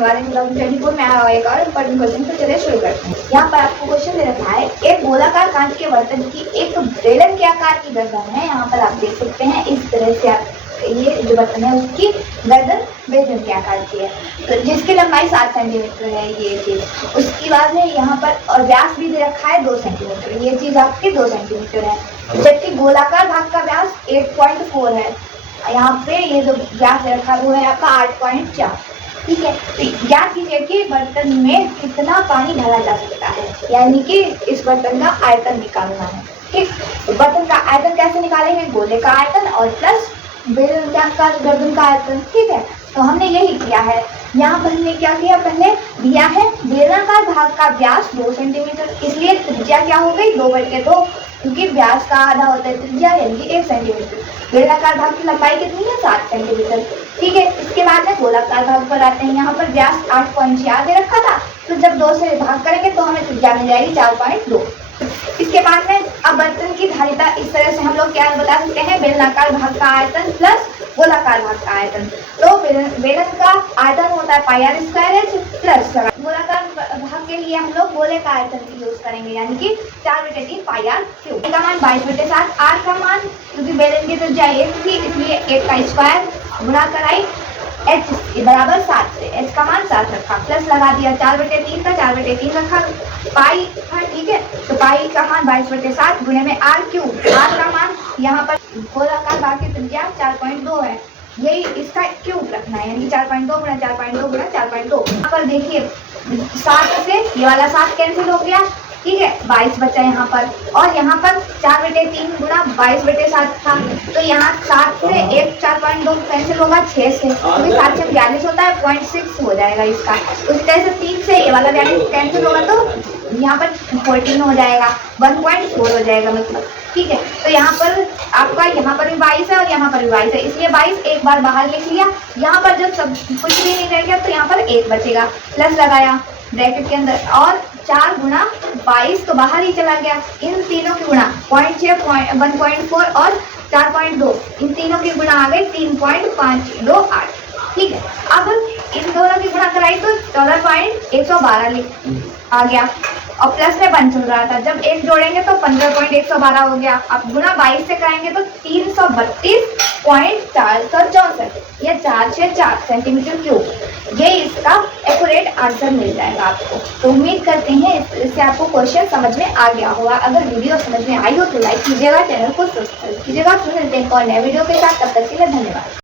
वाले 2024 में आया हुआ एक और इम्पोर्टेंट क्वेश्चन। तो चलिए शुरू करते हैं। यहाँ पर आपको क्वेश्चन दे रखा है, एक गोलाकार कांच के बर्तन की एक बेलन के आकार की गर्दन है। यहाँ पर आप देख सकते हैं इस तरह से ये जो बर्तन है उसकी गर्दन बेलन के आकार की है, तो जिसकी लंबाई 7 सेंटीमीटर है ये चीज़। उसके बाद में यहाँ पर और व्यास भी दे रखा है 2 सेंटीमीटर, ये चीज़ आपकी 2 सेंटीमीटर है, जबकि गोलाकार भाग का व्यास 8.4 है। यहाँ पे ये जो व्यास रखा है वो है आपका 8.4। ठीक है, तो याद कीजिए कि बर्तन में कितना पानी डाला जा सकता है, यानी कि इस बर्तन का आयतन निकालना है। ठीक, तो बर्तन का आयतन कैसे निकालेंगे? गोले का आयतन और प्लस बेलन का गर्दन का आयतन। ठीक है, तो हमने यही किया है। यहाँ पर हमने क्या किया, पहले दिया है बेलनाकार भाग का व्यास 2 सेंटीमीटर, इसलिए त्रिज्या क्या हो गई 2/2, क्योंकि व्यास का आधा होता है त्रिज्या, यानी कि 1 सेंटीमीटर। बेलनाकार भाग की लंबाई कितनी है? 7 सेंटीमीटर। ठीक है, इसके बाद में गोलाकार भाग पर आते हैं। यहाँ पर व्यास 8.4 दे रखा था, तो जब 2 से भाग करेंगे तो हमें त्रिज्या मिल जाएगी 4.2। इसके बाद में अब बर्तन की धारिता इस तरह से हम लोग क्या बता सकते हैं, बेलनाकार भाग का आयतन प्लस गोलाकार भाग का आयतन। तो बेलन का आयतन होता है πr² प्लस गोलाकार भाग के लिए हम लोग गोले का आयतन यूज करेंगे, यानी कि 4/3 πr³ का मान 22/7। r का मान क्योंकि बेलन की त्रिज्या 1 थी इसलिए 8 का स्क्वायर गुणा कराई h बराबर 7 से, h का मान 7 रखा, प्लस लगा दिया 4/3 का 4/3 रखा पाई था। ठीक है, तो पाई का मान 22/7 गुणे में r³। r का मान यहाँ पर गोलाकार भाग की त्रिज्या 4.2 है, यही इसका क्यूब रखना है, यानी 4.2 गुणा 4.2 गुणा 4.2। यहाँ पर देखिए 7 से ये वाला 7 कैंसिल हो गया। ठीक है, 22 बचा यहाँ पर, और यहाँ पर 4/3 गुणा 22/7 था, तो यहाँ 7 से 1 4.2 कैंसिल होगा 6 से, क्योंकि 7 से 42 होता है, 0.6 हो जाएगा इसका। उसी तरह से 3 से ये वाला 42 कैंसिल होगा तो यहाँ पर 14 हो जाएगा, 1.4 हो जाएगा मतलब। ठीक है, तो यहाँ पर आपका यहाँ पर भी 22 है और यहाँ पर भी 22 है, इसलिए 22 एक बार बाहर लिख लिया। यहाँ पर जब सब कुछ भी नहीं रह गया तो यहाँ पर 1 बचेगा, प्लस लगाया ब्रैकेट के अंदर, और 4 गुणा 22 तो बाहर ही चला गया। इन तीनों की गुणा 0.6 1.4 और 4.2, इन तीनों की गुणा आ गई 3.528। ठीक है, अब इन दोनों की गुणा कराई तो 14.112 आ गया, और प्लस में 1 चल रहा था, जब 1 जोड़ेंगे तो 15.112 हो गया। अब गुणा 22 से कराएंगे तो 332.464, या 4 से 4 सेंटीमीटर क्यूब। ये इसका एक्यूरेट आंसर मिल जाएगा आपको। तो उम्मीद करते हैं इससे आपको क्वेश्चन समझ में आ गया होगा। अगर वीडियो समझ में आई हो तो लाइक कीजिएगा, चैनल को सब्सक्राइब कीजिएगा। फिर मिलते हैं और नए वीडियो के साथ, तब तक के लिए धन्यवाद।